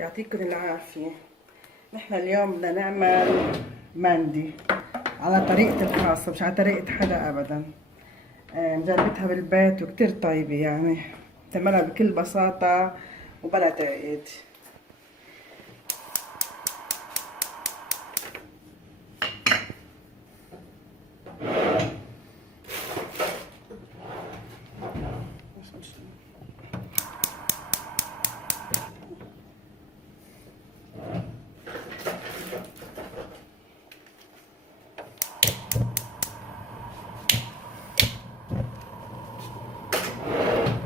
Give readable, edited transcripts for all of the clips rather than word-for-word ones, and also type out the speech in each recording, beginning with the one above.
يعطيكم العافية. نحن اليوم بدنا نعمل مندي على طريقتي الخاصة، مش على طريقة حدا أبدا. مجربتها بالبيت وكتير طيبة، يعني بتعملها بكل بساطة وبلا تعقيد.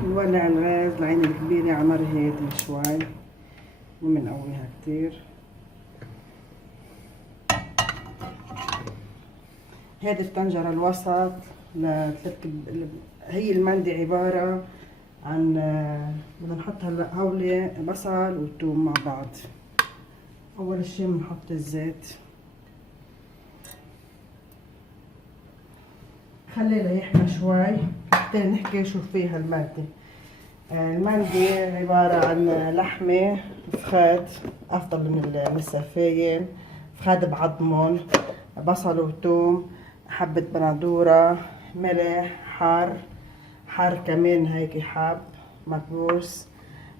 نولع الغاز العين الكبيرة على نار هادي شوي، مو منقويها كتير. هذه الطنجرة الوسط هي المندي عبارة عن بدنا نحط هلا هولي بصل وثوم مع بعض. أول شي بنحط الزيت، خليه ليحمى شوي حتى نحكي شو فيها المندي. المندي عبارة عن لحمة فخاد، أفضل من السفاين، فخاد بعظمهم، بصل وثوم، حبة بندورة، ملح، حار كمان هيك حب مكبوس،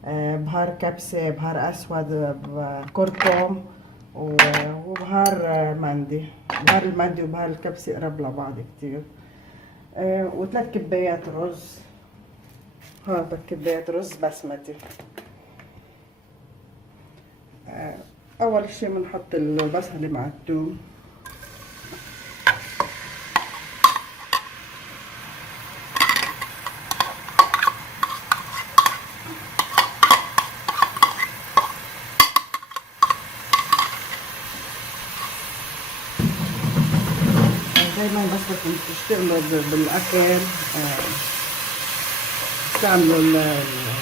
بهار كبسة، بهار أسود، كركم، وبهار مندي. بهار المندي وبهار الكبسة قرب لبعض كتير. وثلاث كبايات رز، هذا كباية رز بسمتي. أول شي بنحط البصل مع الثوم، دايما بس بدكم تشتغلوا بالاكل استعملوا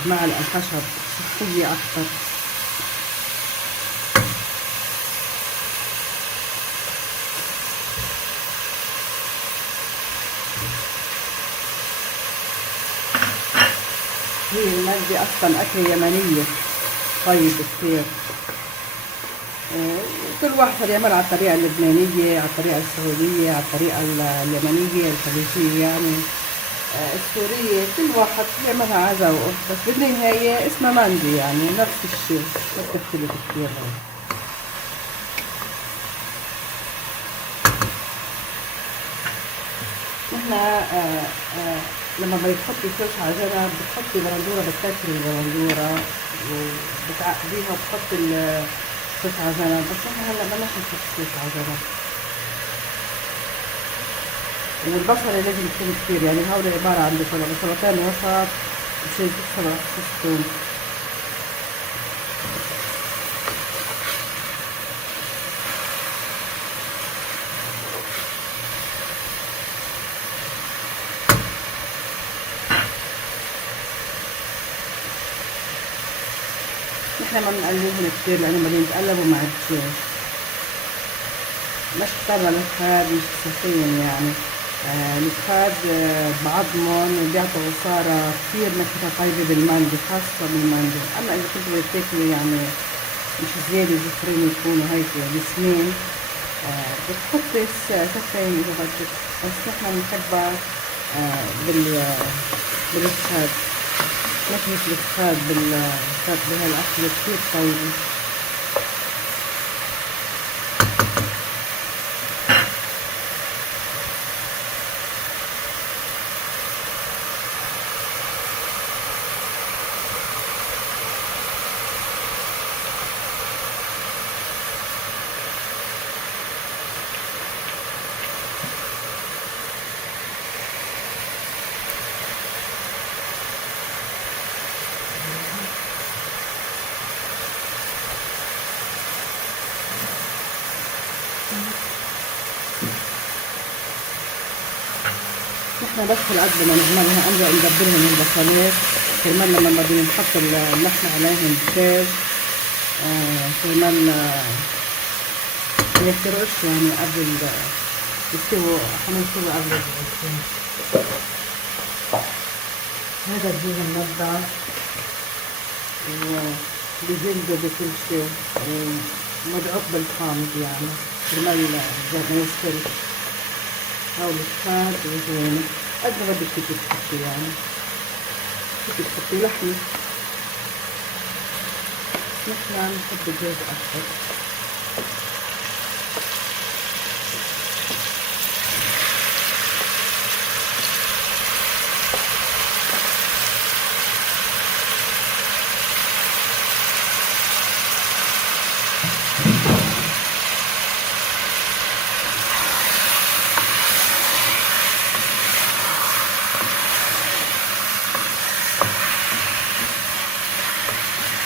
المعلقه الخشب، صحيه اكثر. هي المندي اصلا اكله يمنيه طيب كثير. كل واحد يعمل على الطريقة اللبنانية، على الطريقة السعودية، على الطريقة اليمنية الخليجية، يعني السورية، كل واحد يعملها على ذوقه، بس بالنهاية اسمها مندي، يعني نفس الشيء، ما بتختلف كثير. نحن لما بتحطي صوص على جنب بتحطي بندورة، بتكسري البندورة وبتعقديها وبتحطي الصوص على جنب، بس نحن هلا بدناش نحط صوص على جنب. والبصلة لازم تكون كتير، يعني هول عبارة عن بصلتين وسط وشي بصلة ثوم. نحن ما بنقلبهم كتير لأنه بدهم يتقلبوا مع الدجاج، مش طبعا الفخاد مش صحيين يعني. الفخاد بعظمهم بيعطوا عصارة كتير نكهتها طيبة بالمندي، خاصة بالمندي. أما إذا كنتوا بدك تاكلوا يعني مش زيادة زفرين يكونوا هيك دسمين، بتحطي صفين إذا بدك، بس نحن بنحبها بالفخاد. نكهة الفخاد بهالأكل كتير طيبة. نحن بس هالقد بدنا نعملها، انجا ندبرهم البصلات كرمال لما بدنا نحط اللحمة عليهم دجاج، كرمال ما يحترقش يعني قبل يستووا، حنستوي قبل الدجاج. هذا الدجاج منضف بجلده بكل شيء، ومدعوك بالحامض يعني كرمال ما يستوي. هاو الكتار وزينة قد ما بدك تحطي يعني، بدك تحطي لحمة، نحن عم نحط الدجاج أكتر.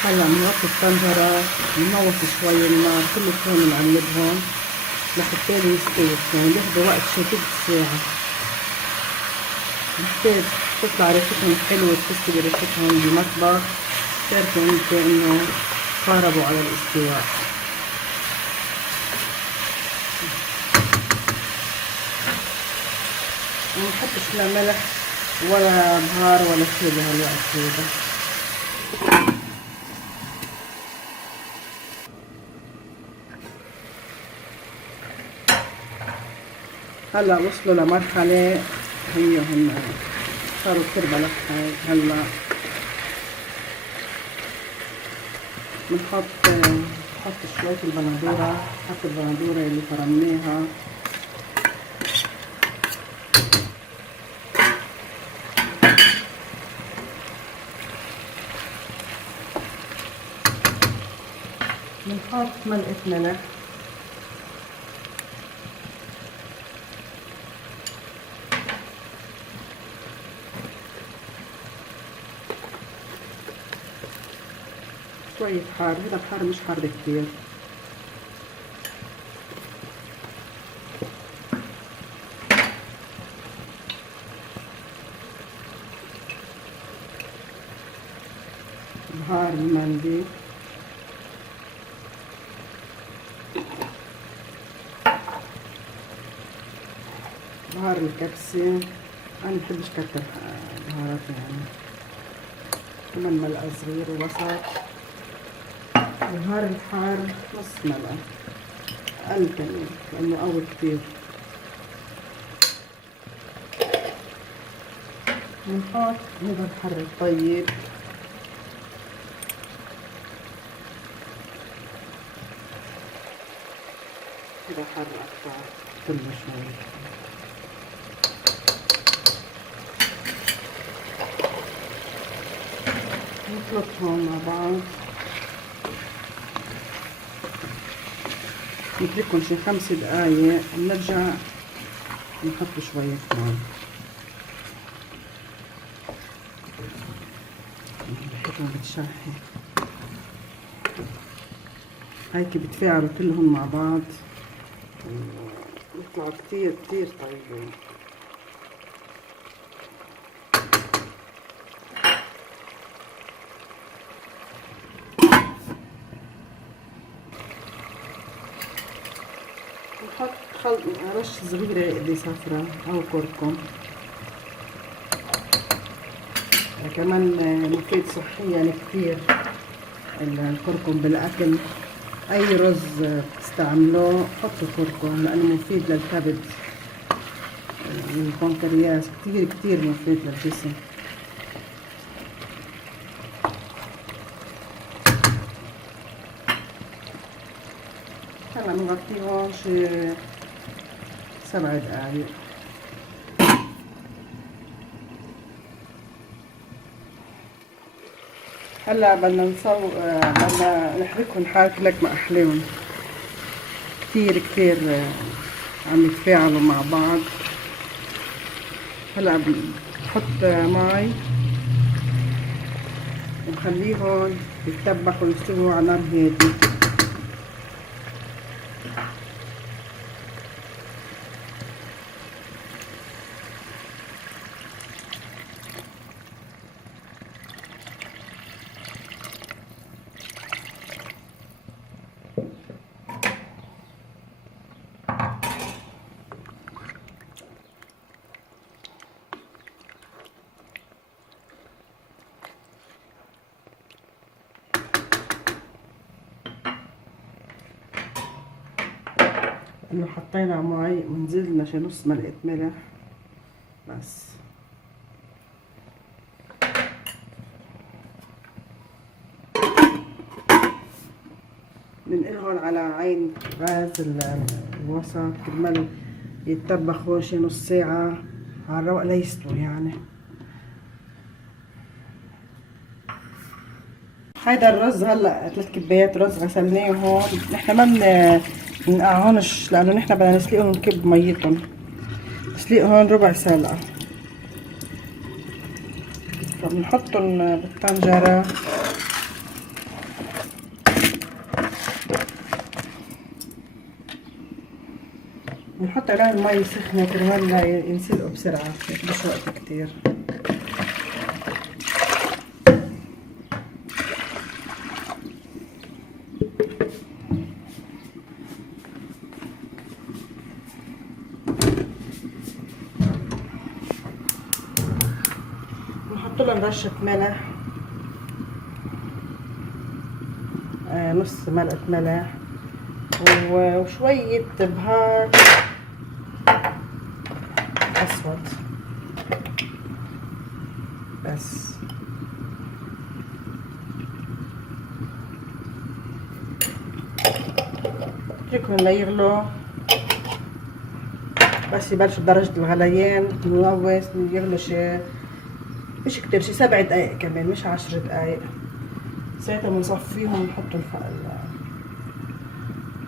هلا بنغطي الطنجرة، بنوطي شوي النار، كل شوي بنقلبهم لحتى يستوي الثوم، بياخدوا وقت شي تلت ساعة. محتاج تطلع ريحتهم حلوة، تستوي ريحتهم بالمطبخ، تعرفوا انتوا انه قاربوا على الاستواء. ما نحطش لا ملح ولا بهار ولا شي بهالوقت هذا. هلا وصلوا لمرحلة هن صاروا كتير بلح. هلا بنحط شوية البندورة، نحط البندورة اللي فرمناها، بنحط ملقة ملح، شوية حار، هذا الحار مش حار كتير. بهار المندي، بهار الكبسة، أنا مبحبش كتر بهارات يعني، كمان ملعقة صغير ووسط. بهار الحار نص ملعقة، أقل كمان لأنه قوي كتير. بنحط هذا الحر الطيب، هذا حر أكتر كله شوي. نخلطهم مع بعض، نتركهم شي 5 دقايق ونرجع نحط شوية مي. ريحتهم بتشهي، هيك بتفاعلوا كلهم مع بعض ويطلعوا كتير كتير طيبين. نحط رش صغيرة قد صفرة أو كركم، كمان مفيد صحيا كتير الكركم بالأكل. أي رز بتستعملوه حطوا كركم لأنه مفيد للكبد، البنكرياس كتير كتير مفيد للجسم. هلا بنغطيهم شي 7 دقايق. هلا بدنا بدنا نحركهم حركة لك ما أحلاهم، كتير كتير عم يتفاعلوا مع بعض. هلا بنحط مي ونخليهم يتبخوا ويستووا على نار هادي. انه حطينا مي ونزلنا شي نص ملعقة ملح بس. ننقلهم على عين غاز الوسط كرمال يتطبخوا شي نص ساعة على الروق ليستووا يعني. هيدا الرز هلا 3 كبايات رز غسلناهم. نحن ما بننقعهمش لانه نحن بدنا نسلقهم نكب ميتهم. نسلقهم ربع سلقة، فبنحطهم بالطنجرة. بنحط عليهم مي سخنة كرمال ينسلقوا بسرعة، مش وقت كتير. بنحط لهم رشة ملح، نص ملعقة ملح وشوية بهار أسود بس. اتركهم ليغلوا بس يبلشوا بدرجة الغليان. نلوث يغلوا شي مش كتير، شي 7 دقايق كمان، مش 10 دقايق. ساعتها بنصفيهم ونحطهم فوق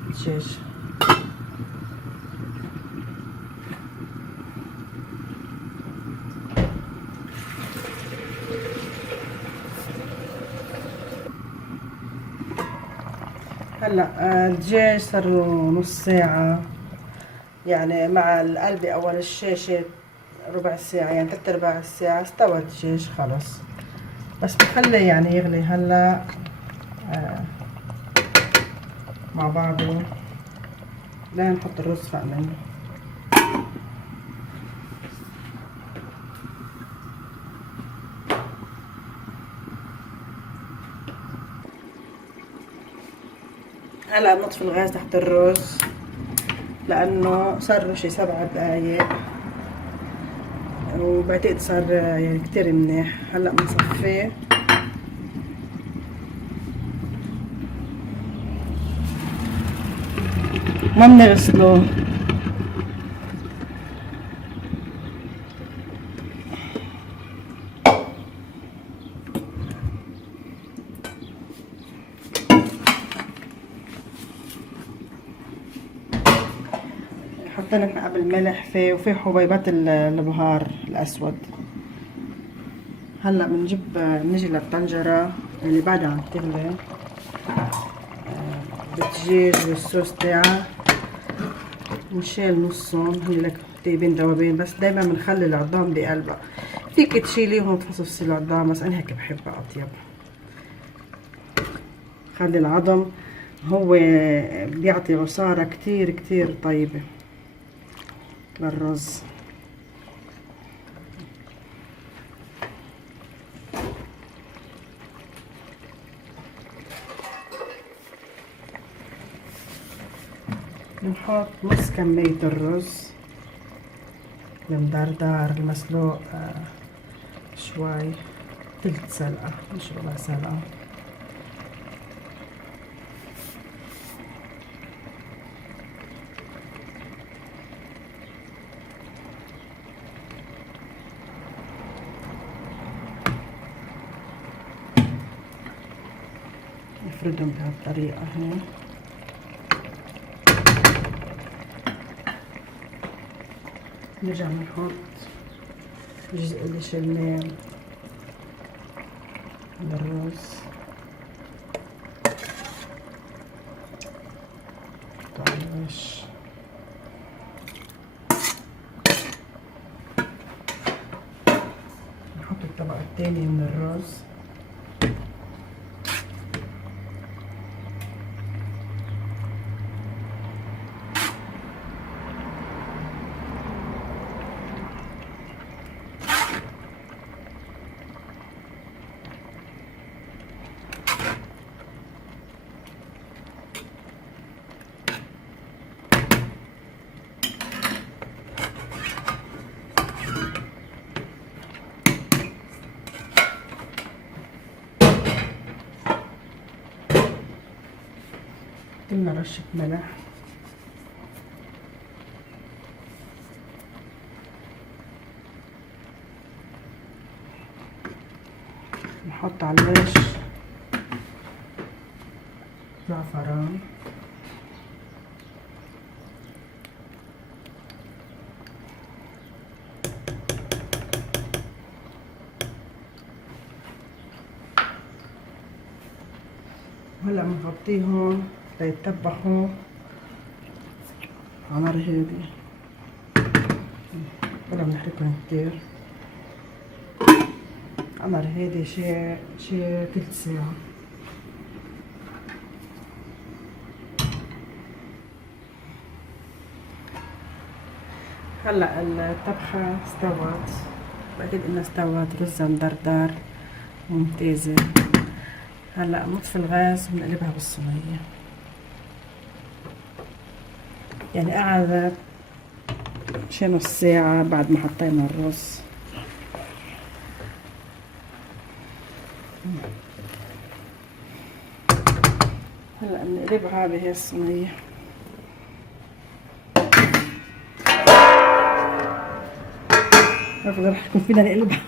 الدجاج. هلا الدجاج صار له نص ساعة يعني، مع القلبة اول الشاشة ربع ساعة يعني 3/4 الساعة استوى الدجاج خلص. بس بخلي يعني يغلي هلا مع بعضه. لا نحط الرز فوق منه. هلا بنطفي الغاز تحت الرز لانه صار له شي 7 دقايق وبعتقد صار يعني كتير منيح. هلا بنصفيه. ما بنغسله، حطينا احنا قبل ملح فيه وفيه حبيبات البهار الاسود. هلا بنجي للطنجرة اللي بعدها عم تغلي بالدجاج والصوص تاعها. نشيل نصهم، هي لك طيبين ذوبين، بس دايما بنخلي العظام بقلبها. فيك تشيليهم وتفصصي العظام بس انا هيك بحبها اطيب. خلي العظم هو بيعطي عصارة كتير كتير طيبة للرز. بنحط نص كمية الرز المدردار المسلوق شوي، 1/3 سلقة مش ربع سلقة. نفردهم بهالطريقة هيك. نرجع نحط الجزء اللي شلناه بالرز. طيش نحط الطبقة الثانية من الرز. لنا رشة ملح، نحط على الوش زعفران، وهلا بنغطيهم ليتبخوا على نار هادي، ولا بنحركهم كتير، على نار هادي شي تلت ساعة. هلا الطبخة استوت، بعتقد انها استوت، رزة مدردر ممتازة. هلا نطفي الغاز ونقلبها بالصينية. يعني قعدت شي نص ساعة بعد ما حطينا الرز. هلا بنقلبها بهي الصينية. ما بقدر احكم فينا نقلبها.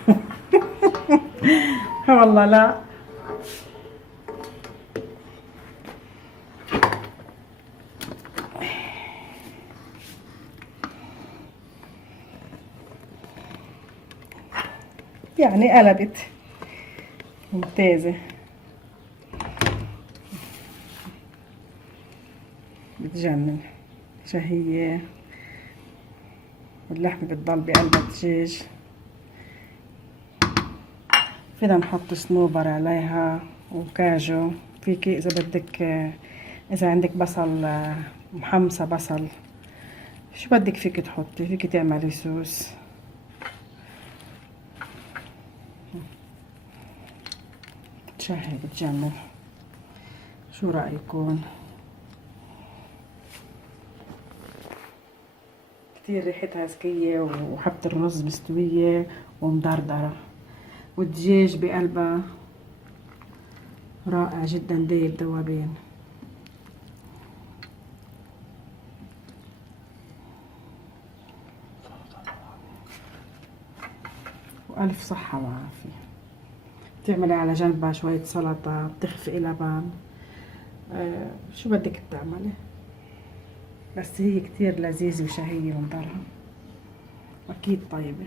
والله لا. يعني قلبت ممتازة، بتجنن، شهية، واللحمة بتضل بقلب الدجاج. فينا نحط صنوبر عليها وكاجو، فيكي اذا بدك، اذا عندك بصل محمصة، بصل شو بدك فيك تحطي، فيك تعملي صوص. شهي بتجنن، شو رأيكم؟ كتير ريحتها زكية، وحبة الرز مستوية ومدردرة، والدجاج بقلبها رائع جدا، دايب ذوبان. وألف صحة وعافية. بتعملي على جنبها شوية سلطة، بتخفقي لبن، شو بدك تعملي، بس هي كتير لذيذة وشهية منظرها، أكيد طيبة.